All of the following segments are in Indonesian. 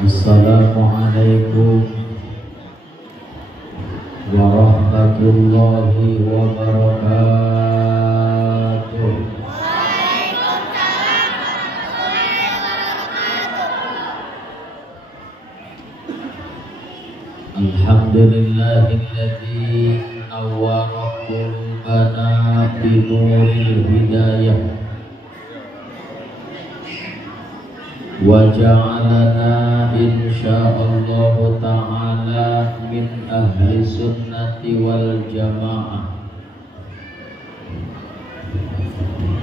Assalamualaikum warahmatullahi wabarakatuh. Alhamdulillahilladzi nawwara qulubana binuril hidayah wa ja'alana insyaallah ta'ala min ahli sunnati wal jamaah.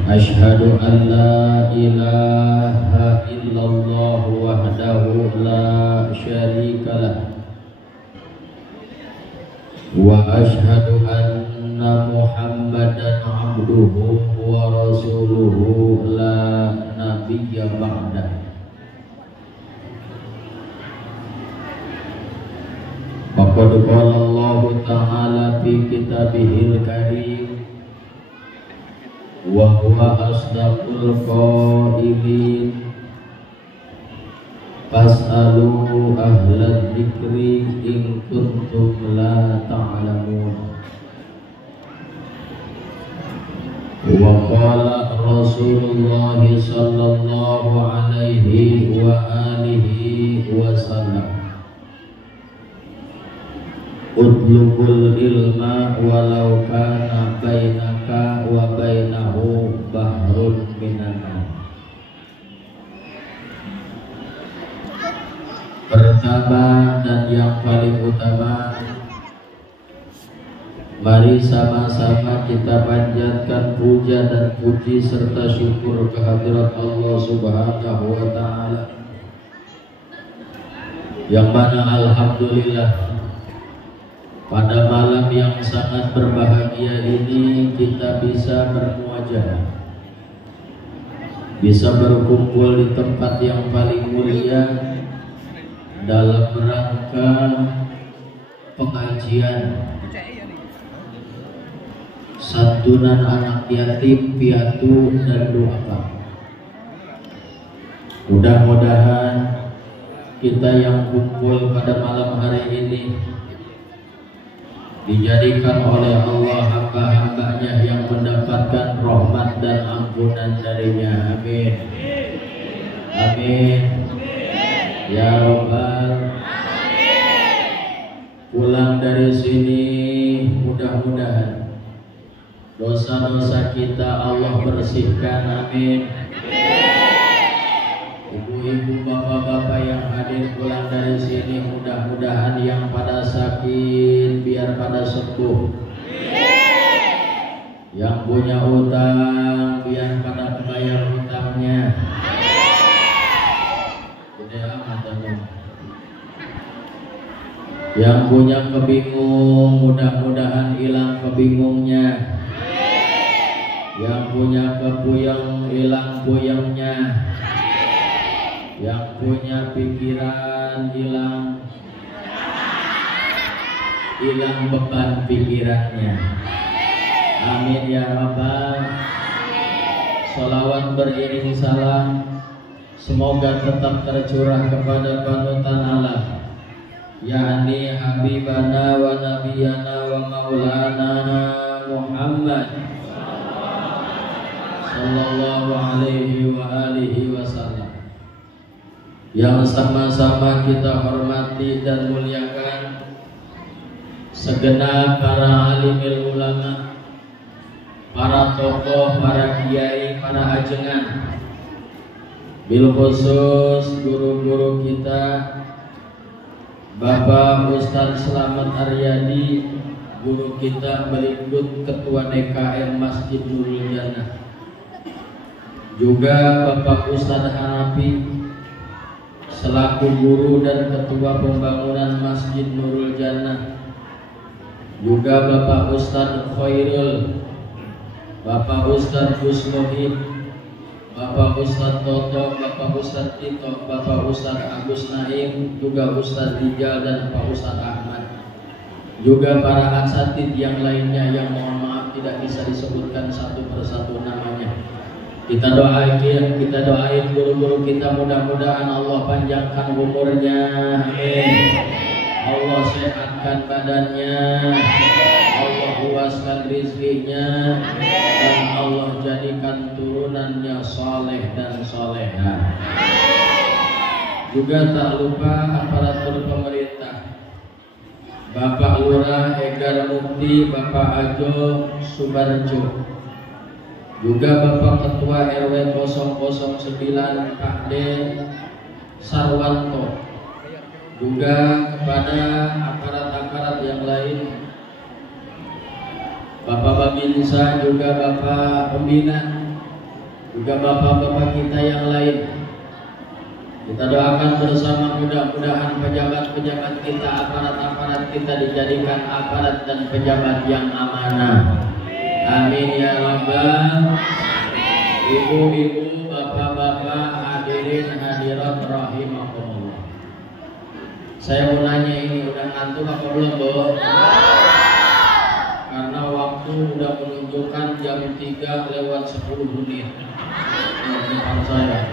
Asyhadu an la ilaha illallah wahdahu la syarikalah wa asyhadu anna Muhammadan abduhu wa rasuluhu la nabiyya ba'dah. Faqad qala Allah ta'ala fi kitabihil karim wa huwa asdaqul qailin fas'alu ahlal dzikri in kuntum la ta'lamun. Wa qala Rasulullah sallallahu alaihi wa alihi wasallam, utlubul ilma walau kana bainaka wa bainahu bahrun minan nar. Pertama dan yang paling utama, mari sama-sama kita panjatkan puja dan puji serta syukur kehadirat Allah Subhanahu wa ta'ala, yang mana alhamdulillah pada malam yang sangat berbahagia ini kita bisa bermuajah, bisa berkumpul di tempat yang paling mulia dalam rangka pengajian santunan anak yatim, piatu dan duafa. Mudah-mudahan kita yang kumpul pada malam hari ini dijadikan oleh Allah hamba-hambanya yang mendapatkan rahmat dan ampunan darinya. Amin. Amin. Ya Rabbal Alamin. Pulang dari sini mudah-mudahan dosa-dosa kita Allah bersihkan. Amin. Ibu-ibu, bapak-bapak yang hadir pulang dari sini, mudah-mudahan yang pada sakit biar pada sembuh, yang punya utang biar pada membayar utangnya. Yang punya kebingung, mudah-mudahan hilang kebingungnya. Yang punya kepuyeng, hilang puyengnya. Yang punya pikiran, hilang beban pikirannya. Amin ya Rabbal. Salawat beriring salam semoga tetap tercurah kepada panutan Allah, yakni Habibana wa Nabiyana wa Maulana Muhammad sallallahu alaihi wa alihi wasallam, yang sama-sama kita hormati dan muliakan segenap para alimil ulama, para tokoh, para kiai, para ajengan, bil khusus guru-guru kita Bapak Ustadz Slamet Aryadi, guru kita berikut Ketua DKM Masjid Nurul Jannah, juga Bapak Ustadz Hanafi selaku guru dan Ketua Pembangunan Masjid Nurul Jannah, juga Bapak Ustadz Khairul, Bapak Ustadz Gus Muhid, Bapak Ustadz Toto, Bapak Ustadz Tito, Bapak Ustadz Agus Naim, juga Ustadz Rijal dan Pak Ustadz Ahmad, juga para asatid yang lainnya yang mohon maaf tidak bisa disebutkan satu persatu namanya. Kita doain guru-guru kita, mudah-mudahan Allah panjangkan umurnya, amin. Allah sehatkan badannya, Allah luaskan rizkinya, dan Allah jadikan turunannya saleh dan soleha. Juga tak lupa aparatur pemerintah, Bapak Lurah Egar Mukti, Bapak Ajo Subarjo, juga Bapak Ketua RW 009 Pak D Sarwanto, juga kepada aparat-aparat yang lain, Bapak Babinsa, juga Bapak Pembina, juga bapak-bapak kita yang lain. Kita doakan bersama, mudah-mudahan pejabat-pejabat kita, aparat-aparat kita dijadikan aparat dan pejabat yang amanah. Amin ya rabbal. Ibu-ibu, bapak-bapak, hadirin hadirat rahimakumullah. Saya mau nanya, ini udah ngantuk apa belum, Bu? Karena waktu udah menunjukkan jam 3:10 di depan saya.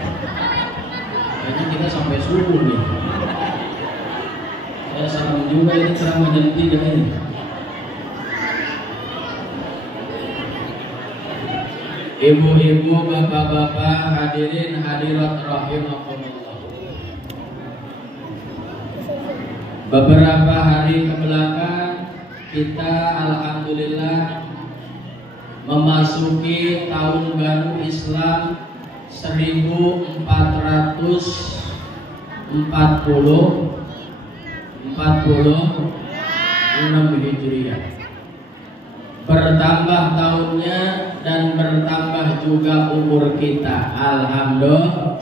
Kayaknya kita sampai subuh nih. Saya senang juga ini ceramah jam 3 ini. Ibu-ibu, bapak-bapak, hadirin hadirat rahimakumullah. Beberapa hari kebelakang kita alhamdulillah memasuki tahun baru Islam 1446 Hijriah. Bertambah tahunnya dan bertambah juga umur kita, alhamdulillah.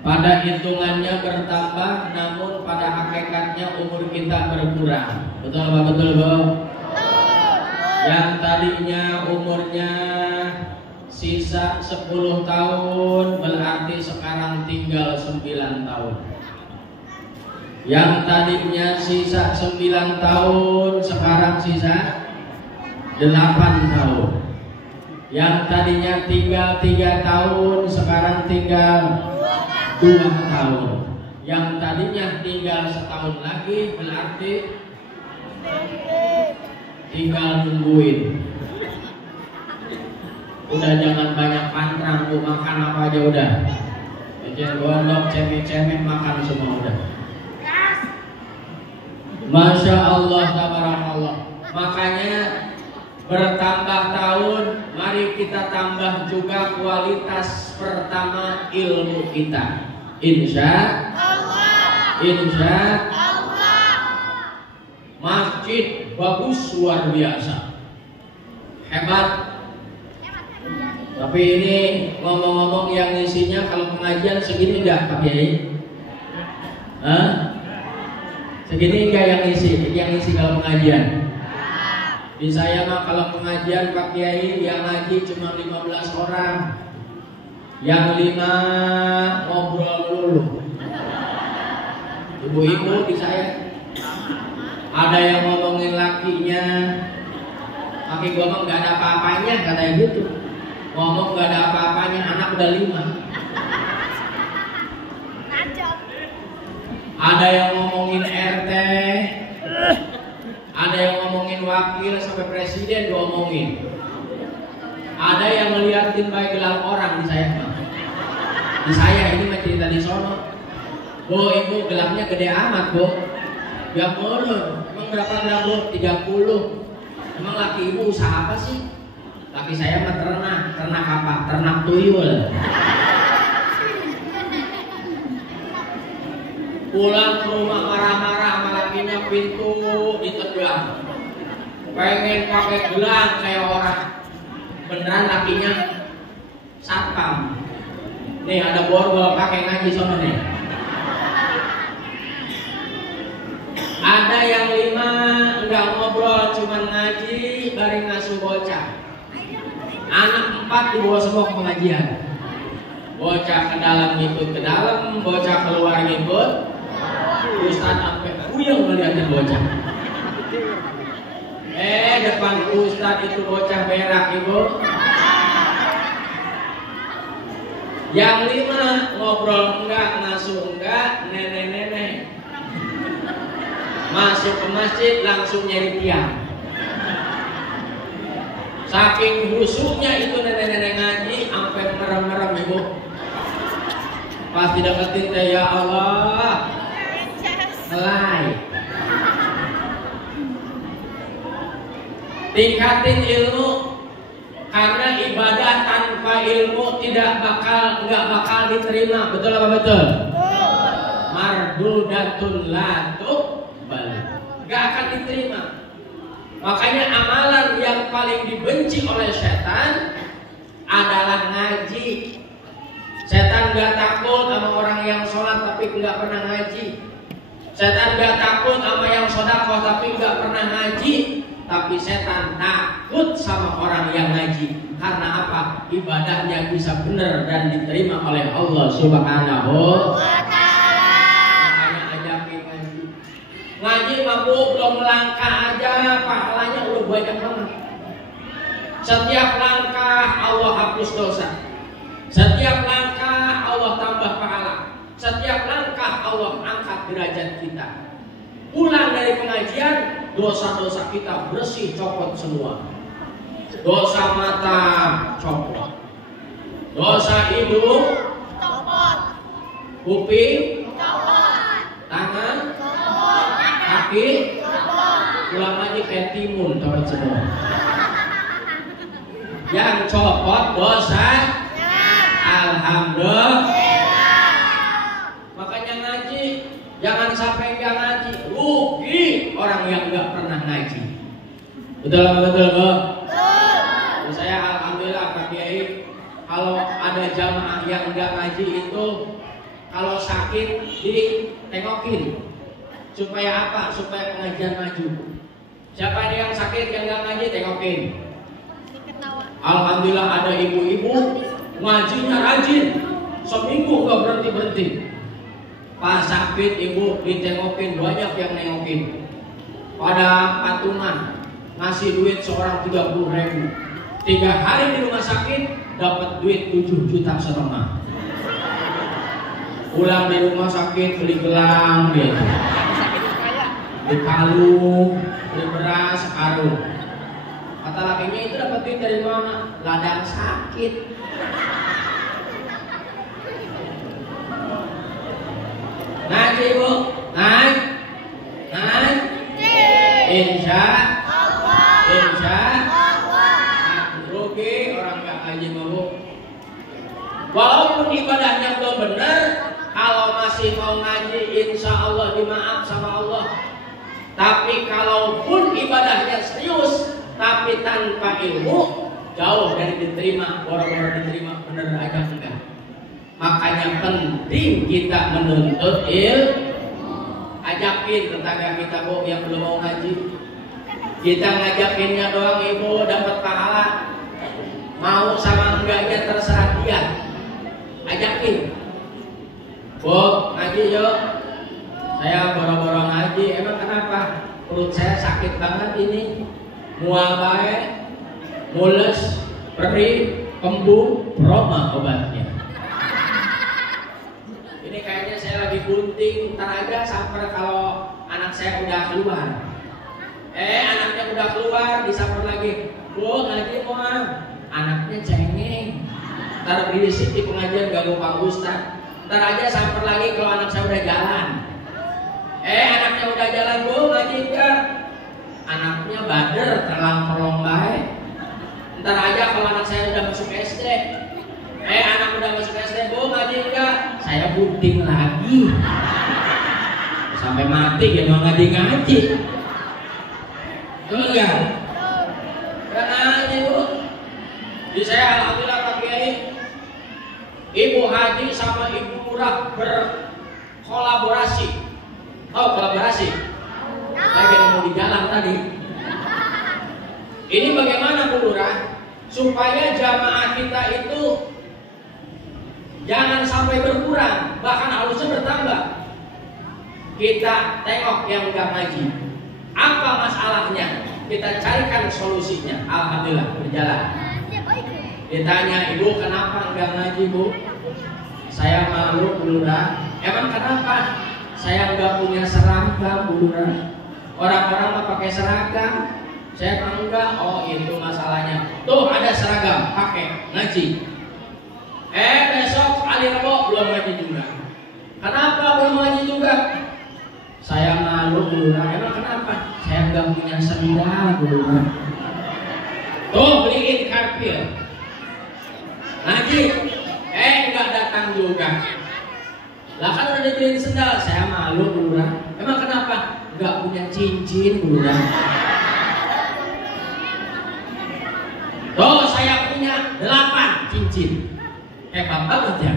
Pada hitungannya bertambah, namun pada hakikatnya umur kita berkurang. Betul apa betul, Bu? Yang tadinya umurnya sisa 10 tahun, berarti sekarang tinggal 9 tahun. Yang tadinya sisa 9 tahun, sekarang sisa 8 tahun. Yang tadinya tinggal 3 tahun, sekarang tinggal 2 tahun. Yang tadinya tinggal setahun lagi, berarti tinggal nungguin. Udah jangan banyak pantrang, Bu, makan apa aja udah. Ejek gondok, cemeh-cemeh, makan semua udah. Masya Allah, tabarakallah. Makanya bertambah tahun, mari kita tambah juga kualitas pertama ilmu kita. Insya Allah. Masjid bagus, luar biasa, hebat. Tapi ini ngomong-ngomong yang isinya kalau pengajian segini enggak, Pak Kiai? Segini enggak yang isi kalau pengajian? Di saya mah kalau pengajian Pak Kiai yang ngaji cuma 15 orang. Yang 5 ngobrol dulu. Ibu-ibu di saya ada yang ngomongin lakinya. Laki gua mah enggak ada apa-apanya, katanya gitu. Ngomong gak ada apa-apanya, anak udah 5. Ada yang ngomongin RT, ada yang ngomongin wakil sampai presiden diomongin. Ada yang ngeliatin baik gelang orang di saya. Di saya ini mah cerita di sono. Bu, ibu gelangnya gede amat, Bu. Ya mulu. Emang berapa gram, Bu? 30. Emang laki ibu usaha apa sih? Laki saya mah ternak apa? Ternak tuyul. Pulang ke rumah marah-marah sama lakinya, pintu ditegang. Pengen pakai gelang kayak orang. Beneran lakinya satpam. Nih ada borgol pakai ngaji sama nih. Ada yang 5 enggak ngobrol, cuman ngaji, bareng ngasuh bocah. Anak 4 dibawa semua ke pengajian. Bocah ke dalam ngikut ke dalam, bocah keluar ngikut. Ustaz sampai puyeng ngeliatin bocah. Depan Ustaz itu bocah berak, Ibu. Yang 5 ngobrol enggak, ngasuh enggak, nenek-nenek. Masuk ke masjid langsung nyari tiang. Saking khusyuknya itu nenek-nenek ngaji sampai merem-merem ibu. Pas dideketin teh ya Allah, selai. Tingkatin ilmu, karena ibadah tanpa ilmu nggak bakal diterima. Betul apa betul? Mardudatun la tuqbal, nggak akan diterima. Makanya amalan yang paling dibenci oleh setan adalah ngaji. Setan nggak takut sama orang yang sholat tapi nggak pernah ngaji. Setan nggak takut sama yang sedekah tapi nggak pernah ngaji. Tapi setan takut sama orang yang ngaji. Karena apa? Ibadahnya bisa benar dan diterima oleh Allah Subhanahu wa ta'ala. Makanya ajakin ngaji. Ngaji mampu belum langkah aja pahalanya udah banyak banget. Setiap langkah Allah hapus dosa. Setiap langkah Allah tambah pahala. Setiap langkah Allah angkat derajat kita. Pulang dari pengajian, dosa-dosa kita bersih, copot semua. Dosa mata copot, dosa hidung copot, kuping copot, tangan copot, kaki copot. Pulang lagi kayak timun copot semua. Yang copot dosa, alhamdulillah. Makanya ngaji, jangan sampai nggak ngaji. Rugi orang yang nggak pernah ngaji. Betul apa betul, Bu? Betul. Saya alhamdulillah Pak Kiai, kalau ada jamaah yang nggak ngaji itu, kalau sakit ditengokin. Supaya apa? Supaya pengajian maju. Siapa yang sakit yang nggak ngaji, tengokin. Alhamdulillah ada ibu-ibu ngajinya rajin, seminggu nggak berhenti-berhenti. Pas sakit ibu ditengokin, banyak yang nengokin. Pada patungan ngasih duit seorang 30.000. 3 hari di rumah sakit dapat duit 7,5 juta. Pulang di rumah sakit beli gelang gitu, beli kalung, beli beras, karung. Kata lakinya, itu dapat duit dari mana? Ladang sakit. Ngaji bu, ngaji, insya Allah. Rugi orang nggak ngaji bu. Walaupun ibadahnya belum benar, kalau masih mau ngaji, insya Allah dimaaf sama Allah. Tapi kalaupun ibadahnya serius, tapi tanpa ilmu, jauh dari diterima. Boro-boro diterima, benar aja enggak. Makanya penting kita menuntut ilmu. Ajakin tetangga kita bu yang belum mau ngaji. Kita ngajakinnya doang ibu dapat pahala. Mau sama enggaknya terserah dia. Ajakin. Bu ngaji yuk. Saya boro-boro ngaji. Emang kenapa? Perut saya sakit banget ini. Mual bae, mules, perih, kembung, roma obatnya. Ini kayaknya saya lagi bunting, ntar aja sampai kalau anak saya udah keluar. Anaknya udah keluar, disamper lagi. Bu, ngaji mau anaknya cengeng. Ntar berisik di pengajian ganggu Pak Ustaz. Ntar aja samper lagi kalau anak saya udah jalan. Anaknya udah jalan, bu, ngaji enggak? Anaknya bader, terlang-terlang baik. Ntar aja kalau anak saya udah masuk SD. Anak udah masuk SD, bu, ngaji enggak? Saya bunting lagi. Sampai mati dia mau ngaji-ngaji. Betul enggak? Karena ngaji bu. Jadi saya alhamdulillah Pak Kiai, Ibu Haji sama Ibu Murah berkolaborasi. Oh, kolaborasi. Lagi mau di jalan tadi. Ini bagaimana Bu Lurah supaya jamaah kita itu jangan sampai berkurang, bahkan harusnya bertambah. Kita tengok yang enggak ngaji. Apa masalahnya? Kita carikan solusinya. Alhamdulillah berjalan. Ditanya, ibu kenapa enggak ngaji bu? saya malu Bu Lurah. Emang kenapa? Saya nggak punya seragam Bu Lurah. Orang-orang mah pakai seragam, saya mah enggak. Oh itu masalahnya. Tuh ada seragam, pakai ngaji. Besok hari Rabu belum ngaji juga. Kenapa belum ngaji juga? Saya malu Bu Lurah. Emang kenapa? Saya nggak punya sendal Bu Lurah. Tuh beliin karpil. Ngaji, nggak datang juga. Lah kan udah dibeliin sendal, saya malu Bu Lurah. Emang kenapa? Nggak punya cincin Bu Lurah. Tuh saya punya 8 cincin. Hebat banget ya.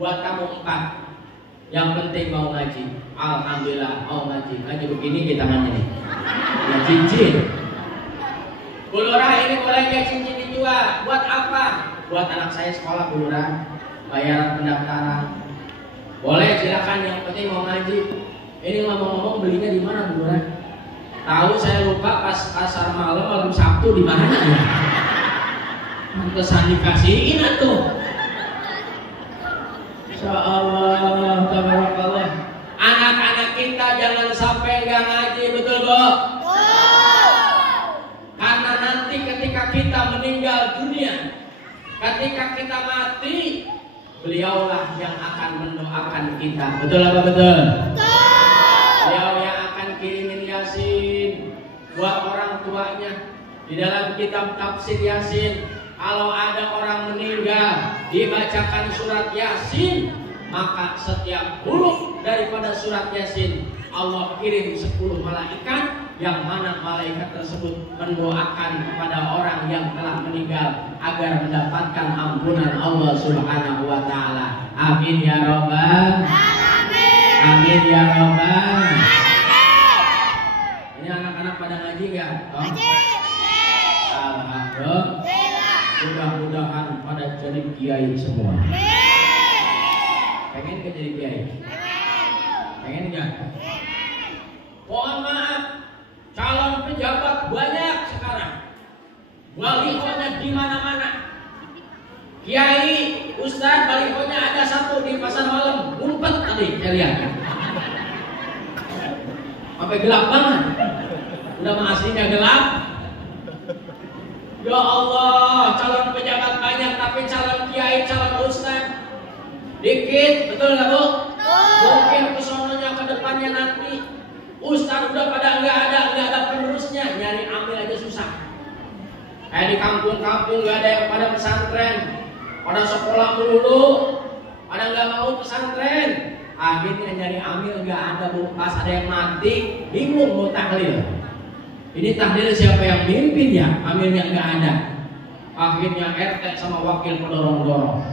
Buat kamu 4. Yang penting mau ngaji. Alhamdulillah mau ngaji. Ngaji begini kita tangannya nih. Ya cincin. Bu Lurah ini boleh ya cincin dijual. Buat apa? Buat anak saya sekolah Bu Lurah. Bayaran pendaftaran. Boleh silakan, yang penting mau ngaji. Ini ngomong-ngomong belinya di mana Bu Lurah? Tahu saya lupa pas asar malam Sabtu di mana ya? Pantesan dikasihin atuh. Insyaallah, tabarakallah. Anak-anak kita jangan sampai nggak ngaji, betul Bu? Karena nanti ketika kita meninggal dunia, ketika kita mati, beliaulah yang akan mendoakan kita. Betul apa betul? Beliau yang akan kirimin Yasin buat orang tuanya. Di dalam kitab tafsir Yasin, kalau ada orang meninggal dibacakan surat Yasin, maka setiap huruf daripada surat Yasin Allah kirim 10 malaikat, yang mana malaikat tersebut mendoakan kepada orang yang telah meninggal agar mendapatkan ampunan Allah Subhanahu wa taala. Amin ya rabbal alamin. Amin ya rabbal alamin. Ini anak-anak pada ngaji enggak? Ngaji. Alhamdulillah. Mudah-mudahan pada jadi kiai semua. Pengen ke jadi kiai? Pengen enggak? Mohon maaf, calon pejabat banyak sekarang. Balihonya di mana-mana. Kiai, ustaz, balihonya ada satu di pasar malam, ngumpet tadi saya lihat. Sampai gelap banget. Udah mah aslinya gelap. Ya Allah, calon pejabat banyak tapi calon kiai, calon ustaz dikit, betul nggak Bu? Mungkin kesononya ke depannya nanti ustaz udah pada nggak ada penerusnya, nyari ambil aja susah. Kayak di kampung-kampung nggak ada yang pada pesantren, pada sekolah dulu, pada nggak mau pesantren. Akhirnya nyari ambil nggak ada Bu. Pas ada yang mati, bingung mau tahlil. Ini tahlil siapa yang mimpin ya? Amilnya nggak ada. Akhirnya RT sama wakil mendorong-dorong.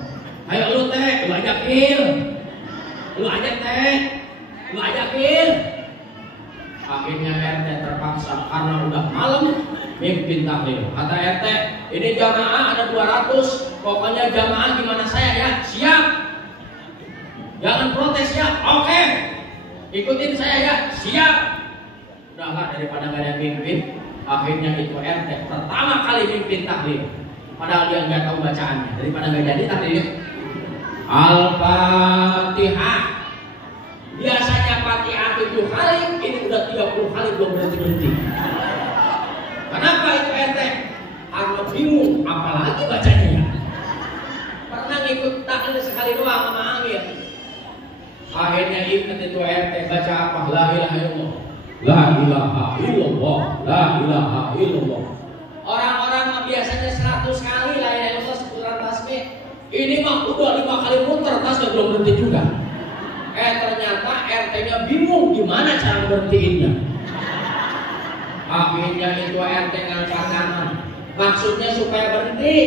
Ayo lu teh, lu ajakin. Lu ajak teh, lu ajakin. Akhirnya RT terpaksa karena udah malam mimpin tahlil. Kata RT, ini jamaah ada 200, pokoknya jamaah gimana saya ya? Siap. Jangan protes ya. Oke. Ikutin saya ya. Siap. Udahlah daripada gak ada mimpin. Akhirnya itu RT pertama kali mimpin tahlil. Padahal dia nggak tahu bacaannya. Daripada gak jadi tahlilnya. Al-Fatihah. Biasanya Fatihah 7 kali, ini udah 30 kali belum berhenti-berhenti. Kenapa itu RT? Karena bingung, apalagi bacanya ya. Pernah ngikut tahlil sekali doang sama Amir. Akhirnya ikut itu RT baca apa? La ilaha illallah. La ilaha illallah. La ilaha illallah. Orang-orang mah biasanya 100 kali la ilaha illallah seputaran tasbih. Ini mah udah 5 kali muter tasbih belum berhenti juga. Ternyata RT-nya bingung gimana cara berhentiinnya. Akhirnya itu RT ngangkat tangan. Maksudnya supaya berhenti.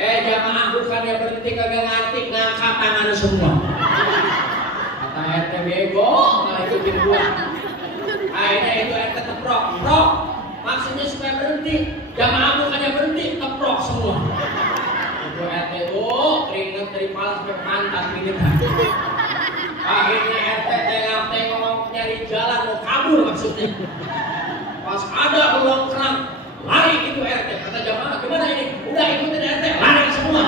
Jamaah bukannya berhenti kagak ngerti, ngangkat tangan semua. Kata RT bego, malah ikutin gua. Akhirnya itu RT teprok, prok. Maksudnya supaya berhenti. Jamaah bukannya berhenti, teprok semua. Itu RT keringet dari kepala sampai pantat keringetan. Akhirnya RT tengok nyari jalan mau kabur maksudnya. Pas ada ulang kerang, lari itu RT. Kata jamaah, gimana ini? Udah ikutin RT, lari semua.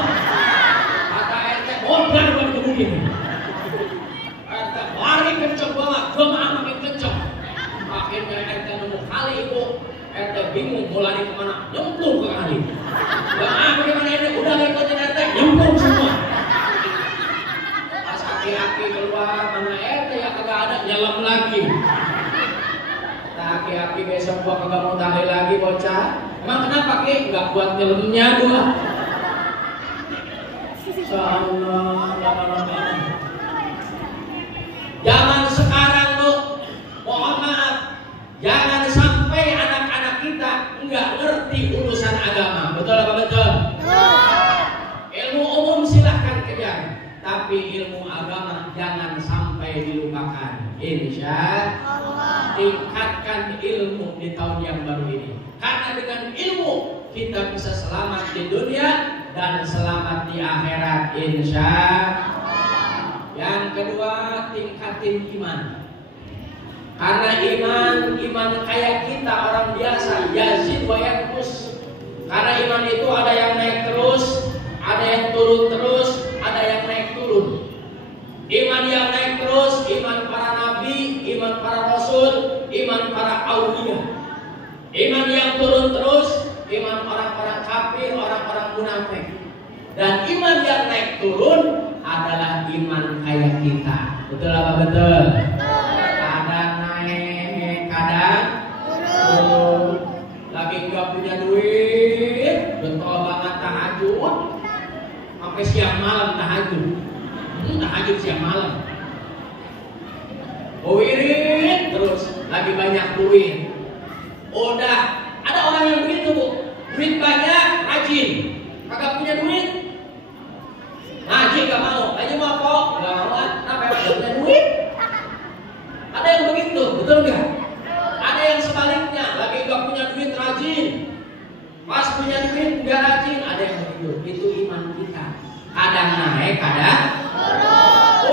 Kata RT, modal buat mau lari kemana? Nyemplung ke kali. Bagaimana ini? Udah ngikutin ente, nyemplung semua. Pas aki-aki keluar, mana ente yang kagak ada, nyelam lagi. Aki-aki besok gua kagak mau tahlil lagi bocah. Emang kenapa Ki? Nggak buat nyelemnya gua. Zaman sekarang tuh, mohon maaf, jangan sampai anak-anak kita nggak ngerti urusan agama. Betul apa betul? Ilmu umum silahkan kejar, tapi ilmu agama jangan sampai dilupakan. Insya Allah. Tingkatkan ilmu di tahun yang baru ini, karena dengan ilmu kita bisa selamat di dunia dan selamat di akhirat. Insya Allah. Yang kedua, tingkatin iman. Karena iman kayak kita orang biasa, yazid wa yanqus. Karena iman itu ada yang naik terus, ada yang turun terus, ada yang naik turun. Iman yang naik terus, iman para nabi, iman para rasul, iman para aulia. Iman yang turun terus, iman orang-orang kafir, orang-orang munafik. Dan iman yang naik turun adalah iman kayak kita. Betul apa betul? Kadang naik, kadang turun. Lagi nggak punya duit, betul banget tahajud, sampai siang malam tahajud. Tahajud siang malam. Wirid terus, lagi banyak duit. Udah, ada orang yang begitu bu, duit banyak, rajin, kagak punya duit. Ngaji gak mau, ngaji mau kok, gak mau kan? Kenapa gak punya duit? Ada yang begitu, betul gak? Ada yang sebaliknya, lagi gak punya duit rajin, pas punya duit gak rajin. Ada yang begitu, itu iman kita. Kadang naik, kadang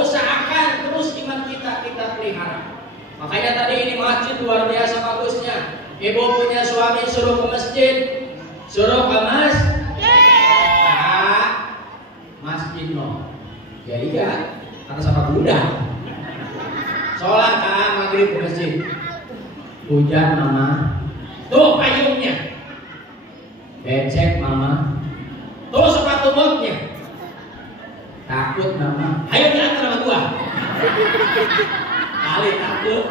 usahakan terus iman kita pelihara. Makanya tadi ini masjid luar biasa bagusnya. Ibu punya suami suruh ke masjid, suruh ke masjid no. Ya iya, karena sama kuda. Sholat maghrib ke masjid. Hujan mama, tuh payungnya. Becek mama, tuh sepatu botnya. Takut mama, ayo diantar sama gua. Kali takut.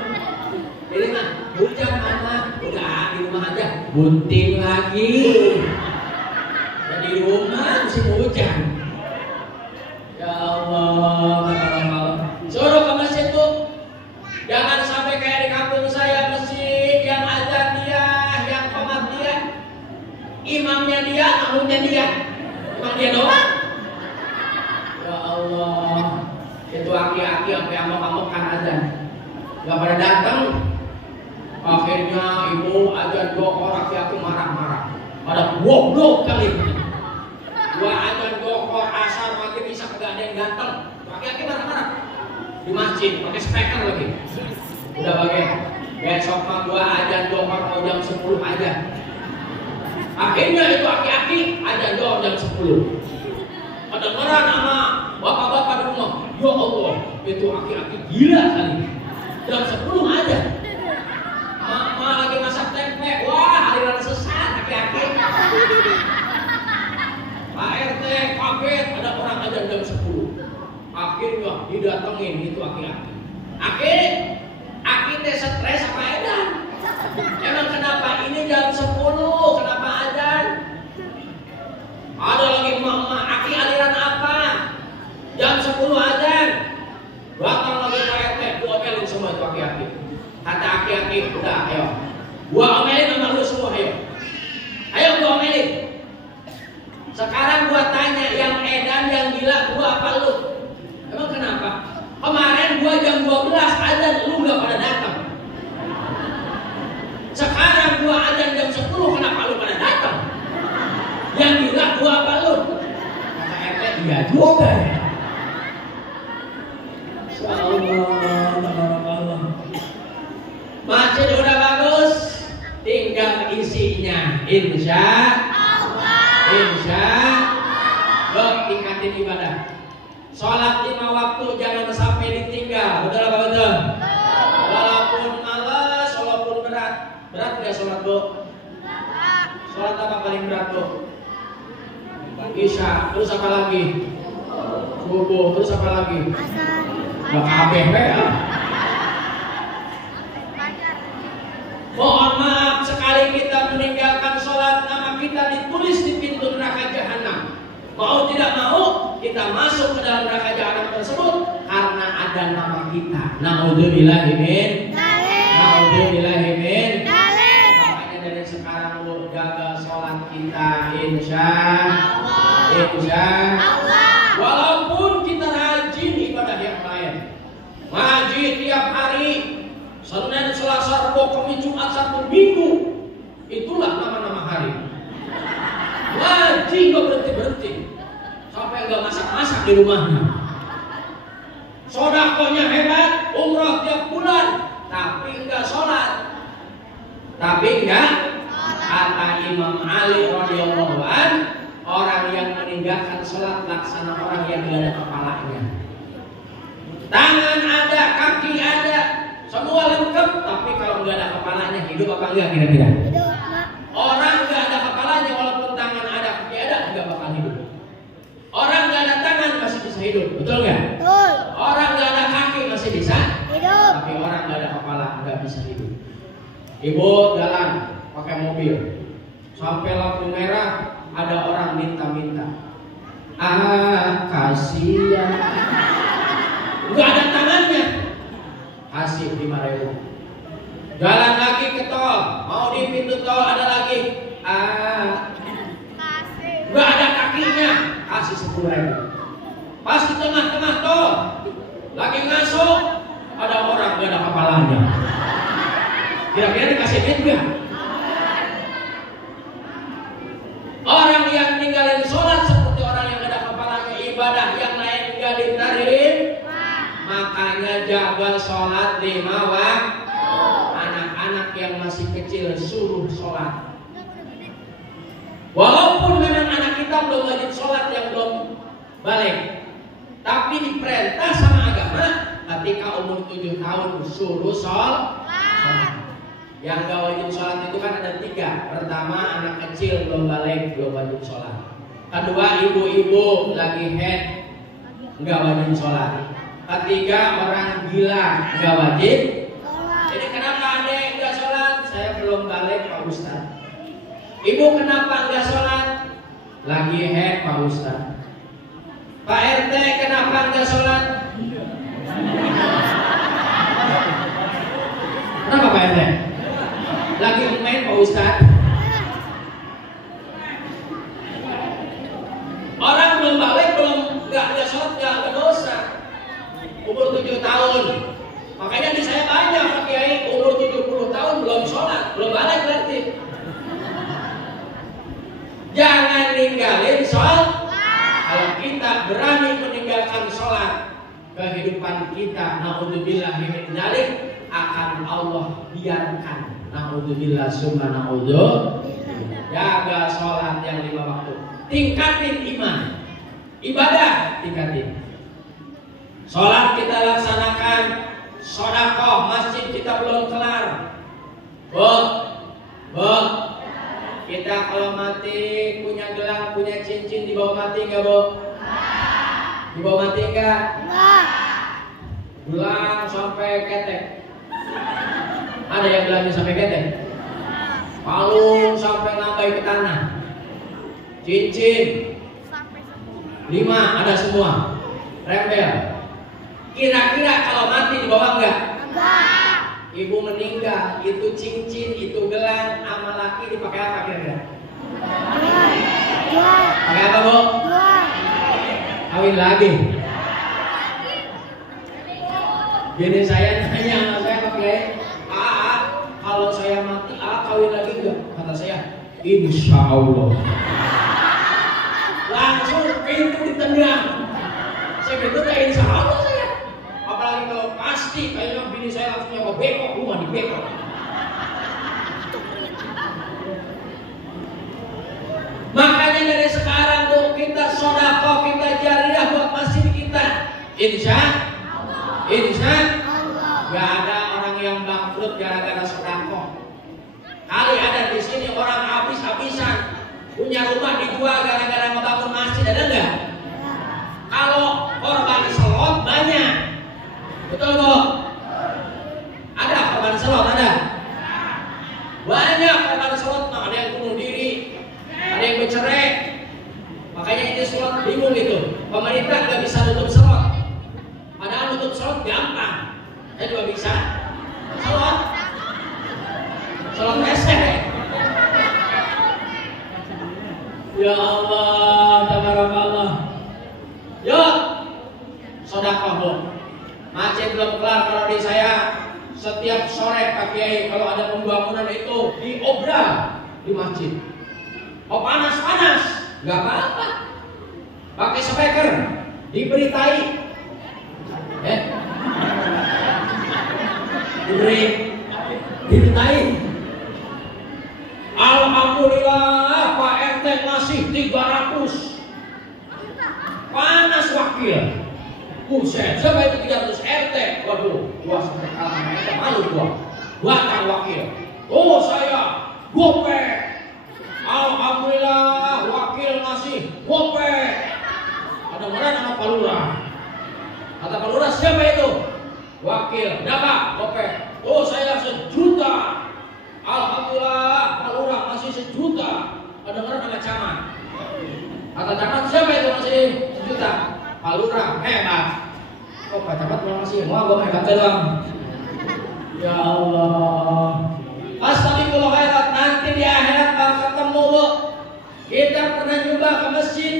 Ini mah hujan mama, udah di rumah aja. Bunting lagi. Dan di rumah musim hujan. Ya Allah, suruh ke masjid tuh. Jangan sampai kayak di kampung saya, masjid yang azan dia, yang qomat dia, imamnya dia, makmumnya dia, imam dia doang. Ya Allah, itu aki-aki sampai amok-amokan azan, nggak pada datang. Akhirnya ibu azan dohor, aki-aki marah-marah, pada goblok kali. Gua azan dohor, asar, maghrib, bisa kagak ada yang datang. Aki-aki marah-marah di masjid, pakai speaker lagi. Udah besok mah gua azan dohor mau jam 10 aja. Akhirnya itu aki-aki azan dohor jam 10. Kedengeran sama bapak-bapak di rumah. Ya Allah, itu aki-aki gila kali. Jam 10 aja. Mama lagi masak tempe. Wah, aliran sesat aki-aki. Pak RT kaget ada orang azan jam 10. Akhirnya didatengin itu aki-aki. Aki teh stres apa edan? Emang kenapa ini jam 10? Kenapa azan? Ada lagi mama, aki aliran apa? Jam 10 azan. Datang lagi Pak RT, gua omelin semua itu aki-aki. Kata aki-aki, udah ayo. Gua omelin sama lu semua ayo. Ayo gua omelin. Sekarang gua tanya yang edan, yang gila, gua apa lu? Emang kenapa? Kemarin gua jam 12 azan, lu gak pada datang. Sekarang gua azan jam 10, kenapa lu pada datang? Yang gila gua apa lu? Kata RT, iya juga ya. Insyaallah. Masjid udah bagus, tinggal isinya. Insya Allah. Tingkatin ibadah. Sholat 5 waktu jangan sampai ditinggal. Betul apa betul? Walaupun malas, walaupun berat. Berat nggak sholat bu? Sholat apa paling berat tuh? Isya, terus apa lagi? Subuh, terus apa lagi? Gak kabeh ya. Mohon maaf, sekali kita meninggalkan sholat, nama kita ditulis di pintu neraka jahanam. Mau tidak mau, kita masuk ke dalam neraka jahanam tersebut karena ada nama kita. Naudzubillahimin. Naudzubillahimin. Makanya dari sekarang lu jaga sholat kita, insya Allah. Walaupun kita rajin ibadah yang lain, ngaji tiap hari, Senin, Selasa, Rabu, Kamis, Jumat, Sabtu, Minggu, itulah nama-nama hari. Ngaji nggak berhenti sampai nggak masak-masak di rumahnya. Sodakohnya hebat, umroh tiap bulan, tapi nggak sholat. Tapi nggak, kata Imam Ali radhiyallahu an, orang yang meninggalkan sholat laksana orang yang nggak ada kepalanya. Tangan ada, kaki ada, semua lengkap, tapi kalau nggak ada kepalanya, hidup apa enggak kira-kira? Orang nggak ada kepalanya, walaupun tangan ada, kaki ada, nggak bakal hidup. Orang nggak ada tangan masih bisa hidup, betul nggak? Betul. Orang nggak ada kaki masih bisa hidup, tapi orang nggak ada kepala nggak bisa hidup. Ibu jalan pakai mobil, sampai lampu merah, ada orang minta-minta. Kasihan. Nggak ada tangannya, kasih 5.000. Jalan lagi ke tol, mau di pintu tol ada lagi, nggak ada kakinya, kasih 10.000. Pas di tengah-tengah tol, lagi ngaso, ada orang nggak ada kepalanya. Kira-kira dikasih duit nggak? Orang yang ninggalin sholat seperti orang yang nggak ada kepalanya, ibadah yang lain nggak ditarik. Makanya jaga sholat 5 waktu. Anak-anak yang masih kecil suruh sholat. Walaupun memang anak kita belum wajib sholat, yang belum balik, tapi diperintah sama agama ketika umur 7 tahun suruh sholat. Yang gak wajib sholat itu kan ada 3. Pertama, anak kecil belum balik, belum wajib sholat. Kedua, ibu-ibu lagi head, gak wajib sholat. Ketiga, orang gila nggak wajib. Jadi kenapa adek nggak sholat? Saya belum balik Pak Ustaz. Ibu kenapa nggak sholat? Lagi head Pak Ustaz. Pak RT kenapa nggak sholat? Kenapa Pak RT? Lagi main Pak Ustaz. Orang belum balik, belum nggak sholat, nggak ada dosa. Umur 7 tahun, makanya di saya banyak Pak Kiai umur 70 tahun belum sholat, belum balik berarti. Jangan ninggalin sholat. Kalau kita berani meninggalkan sholat, kehidupan kita naudzubillah min dzalik akan Allah biarkan. Naudzubillah summa naudzubillah. Jaga sholat yang 5 waktu, tingkatin iman, ibadah tingkatin. Sholat kita laksanakan, sedekah masjid kita belum kelar. Bu, kita kalau mati punya gelang, punya cincin, dibawa mati nggak Bu? Dibawa mati nggak? Gelang sampai ketek. Ada yang gelangnya sampai ketek? Palung sampai ngambai ke tanah. Cincin 5 ada semua. Rembel. Kira-kira kalau mati dibawa enggak? Enggak. Ibu meninggal, itu cincin, itu gelang, sama laki dipakai apa kira-kira? Pakai apa Bu? Kawin lagi. Jadi saya nanya sama saya pakai, kalau saya mati, kawin lagi enggak? Kata saya, insya Allah. Langsung pintu ditendang. Saya betul ya insya Allah saya. Apalagi kalau pasti kayaknya bini saya langsung nyawa bekok, rumah di bekok. Makanya dari sekarang tuh kita sedekah, kita jariah buat masjid kita. Insya Allah. Gak ada orang yang bangkrut gara-gara sedekah. Kali ada di sini orang habis-habisan punya rumah dijual gara-gara ngebangun masjid, ada nggak? Kalau korban selot banyak, betul Bu? Ada korban selot, ada? Banyak korban selot, ada yang bunuh diri, ada yang bercerai. Makanya ini selot bingung itu. Pemerintah nggak bisa nutup selot. Padahal nutup selot gampang. Saya juga bisa. Selot meseh. Ya Allah, tabarakallah. Yuk, sedekah Bu. Masjid belum kelar kalau di saya. Setiap sore Pak Kiai kalau ada pembangunan itu diobral di masjid. Oh panas-panas, nggak apa-apa. Pakai speaker, diberitai. Diberitai. Alhamdulillah Pak RT ngasih 300. Panas wakil. Buset, siapa itu 300 RT? Waduh, gua sampai kalah sama RT, malu gua. Buatan wakil. Oh saya, gope. Alhamdulillah wakil ngasih gope. Ada nama Pak Lurah. Kata Pak Lurah, siapa itu? Wakil. Berapa? Gope. Oh saya 1 juta. Alhamdulillah Pak Lurah ngasih 1 juta. Ada nama camat. Kata camat, siapa itu ngasih 1 juta? Pak Lurah, hebat. Kok Pak Camat mau ngasih? Mau gue hebat doang. Ya Allah. Astagfirullah khairat. Nanti di akhirat bakal ketemu Bu. Kita pernah nyumbang ke masjid,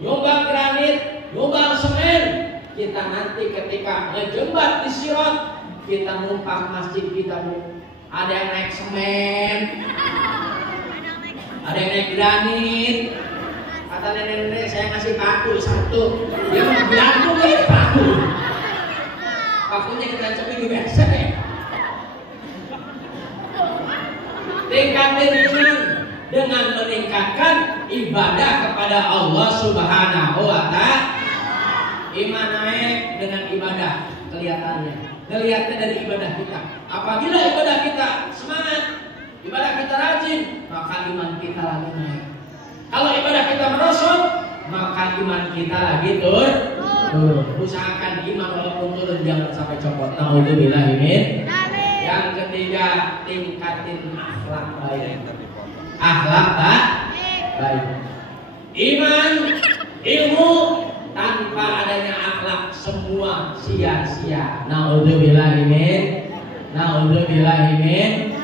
nyumbang granit, nyumbang semen. Kita nanti ketika ngejembat di sirat, kita numpang masjid kita Bu. Ada yang naik semen, ada yang naik granit. Kata nenek-nenek saya ngasih paku 1. Dia mau belaku ya paku. Pakunya kita cepet di biasa ya. Tingkatin iman dengan meningkatkan ibadah kepada Allah Subhanahu wa Ta'ala. Iman naik dengan ibadah kelihatannya. Kelihatannya dari ibadah kita. Apabila ibadah kita semangat, ibadah kita rajin, maka iman kita lagi naik. Kalau ibadah kita merosot, maka iman kita lagi turun. Usahakan iman walaupun turun jangan sampai copot. Naudzubillah min. Yang ketiga, tingkatin akhlak baik. Akhlak baik. Iman, ilmu tanpa adanya akhlak semua sia-sia. Naudzubillah min. Naudzubillah min.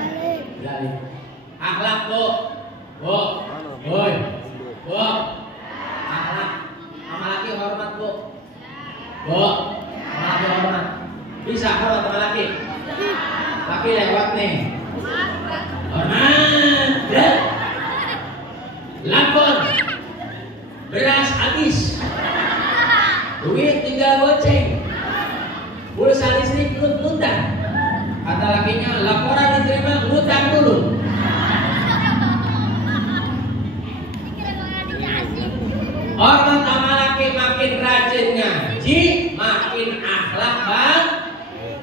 Akhlak Bu. Woi. Bu, akhlak, sama laki hormat Bu. Bu, sama laki hormat. Bisa hormat sama laki? Laki lewat nih. Hormat. Lapor. Beras habis. Duit tinggal goceng. Pulsa listrik luntur. Kata lakinya laporan diterima, ngutang dulu. Hormat sama laki makin rajin ngaji, makin akhlak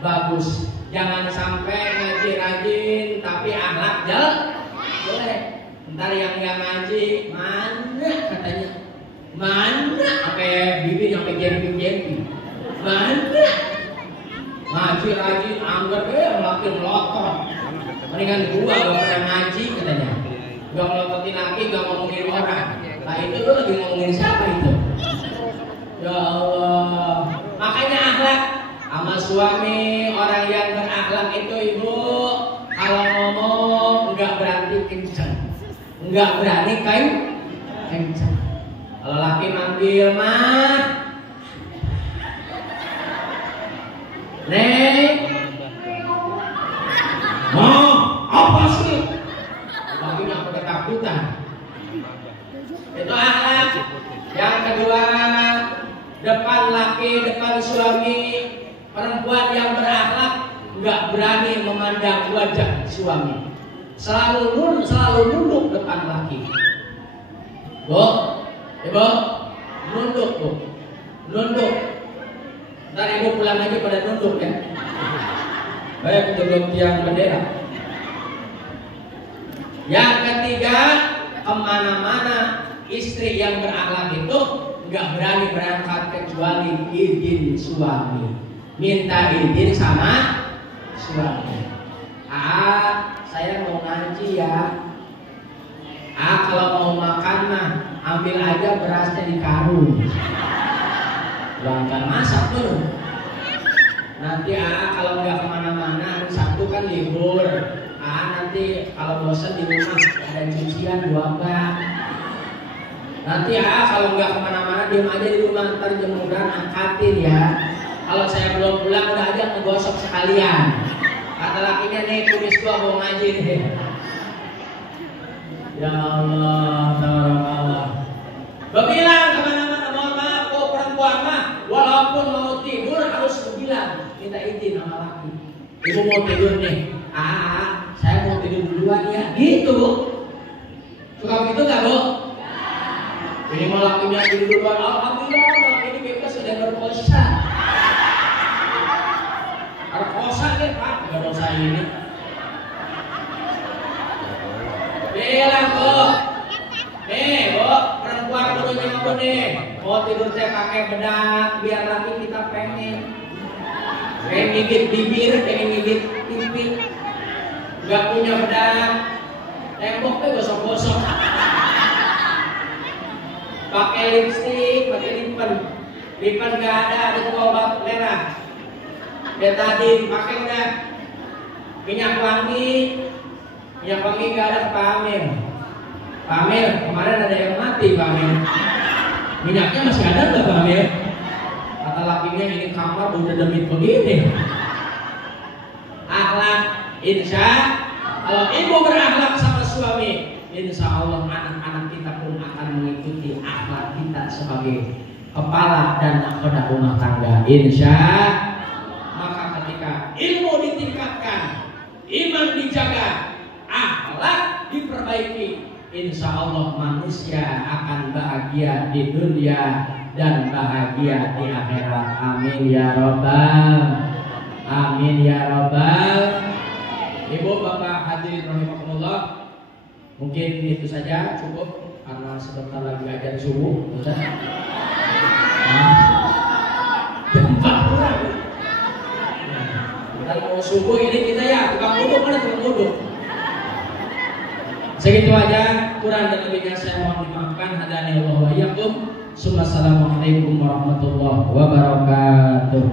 bagus. Jangan sampai ngaji rajin tapi akhlak jelek. Ntar yang ngaji mana katanya? Mana? Sampai bibir sampai jemping. Mana? Ngaji rajin anggar makin melotot. Mendingan gua gak pernah ngaji katanya. Gak melototin laki, gak ngomongin orang. Nah itu lu lagi ngomongin siapa itu? Ya Allah. Makanya akhlak sama suami, orang yang berakhlak itu ibu, kalau ngomong enggak berani kencang, enggak berani kencang. Kalau laki manggil mah, Neng, mau apa sih? Laki nggak ketakutan. Itu akhlak. Yang kedua, depan laki, depan suami, perempuan yang berakhlak nggak berani memandang wajah suami. Selalu nunduk depan laki. Bu, ibu, nunduk Bu, nunduk. Ntar ibu pulang aja pada nunduk ya. Baik untuk tiang bendera. Yang ketiga, kemana-mana istri yang berakhlak itu nggak berani berangkat kecuali izin suami, minta izin sama suami. Saya mau ngaji ya. Kalau mau makan mah ambil aja berasnya di karung, jangan masak tuh. Nanti kalau nggak kemana-mana hari Sabtu kan libur. Nanti kalau bosan di rumah ada cucian 2 bak. Nanti kalau nggak kemana-mana diam aja di rumah, ntar jemuran angkatin ya. Kalau saya belum pulang udah aja ngegosok sekalian. Kata lakinya nih, kumis gua mau ngaji nih. Ya Allah, Allah. Berbilang kemana-mana, mohon maaf kok perempuan mah walaupun mau tidur harus berbilang, minta izin sama laki. Ibu mau tidur nih, saya mau tidur duluan ya, gitu Bu. Suka begitu nggak Bu? Ini malah lakinya tidur duluan, alhamdulillah malam ini bebas sudah berkosa. Berkosa deh Pak, nggak dosa ini. Bilang Bu, Bu, perempuan dulunya Bu nih, mau tidur teh pakai bedak biar laki kita pengen. Pengen gigit bibir, pengen gigit pipi, nggak punya bedak, temboknya gosok-gosok. Pakai lipstik, pakai lipen nggak ada obat merah. Betadine pakai udah. Minyak wangi nggak ada Pak Amir. Pak Amir, kemarin ada yang mati Pak Amir. Minyaknya masih ada nggak Pak Amir? Kata lakinya ini kamar udah demit begini. Akhlak, insya kalau ibu berakhlak sama suami, insya Allah anak-anak kita pun akan mengikuti akhlak kita sebagai kepala dan nakoda rumah tangga. Insya maka ketika ilmu ditingkatkan, iman dijaga, akhlak diperbaiki, insya Allah manusia akan bahagia di dunia dan bahagia di akhirat. Amin ya Rabbal, amin ya Rabbal. Ibu bapak hadirin rahimakumullah, mungkin itu saja cukup karena sebentar lagi azan subuh. Kita mau subuh ini kita ya tukang duduk, mana tukang duduk. Segitu aja, kurang dan lebihnya saya mohon dimaafkan. Hadani Allah wa iyyakum. Assalamualaikum warahmatullahi wabarakatuh.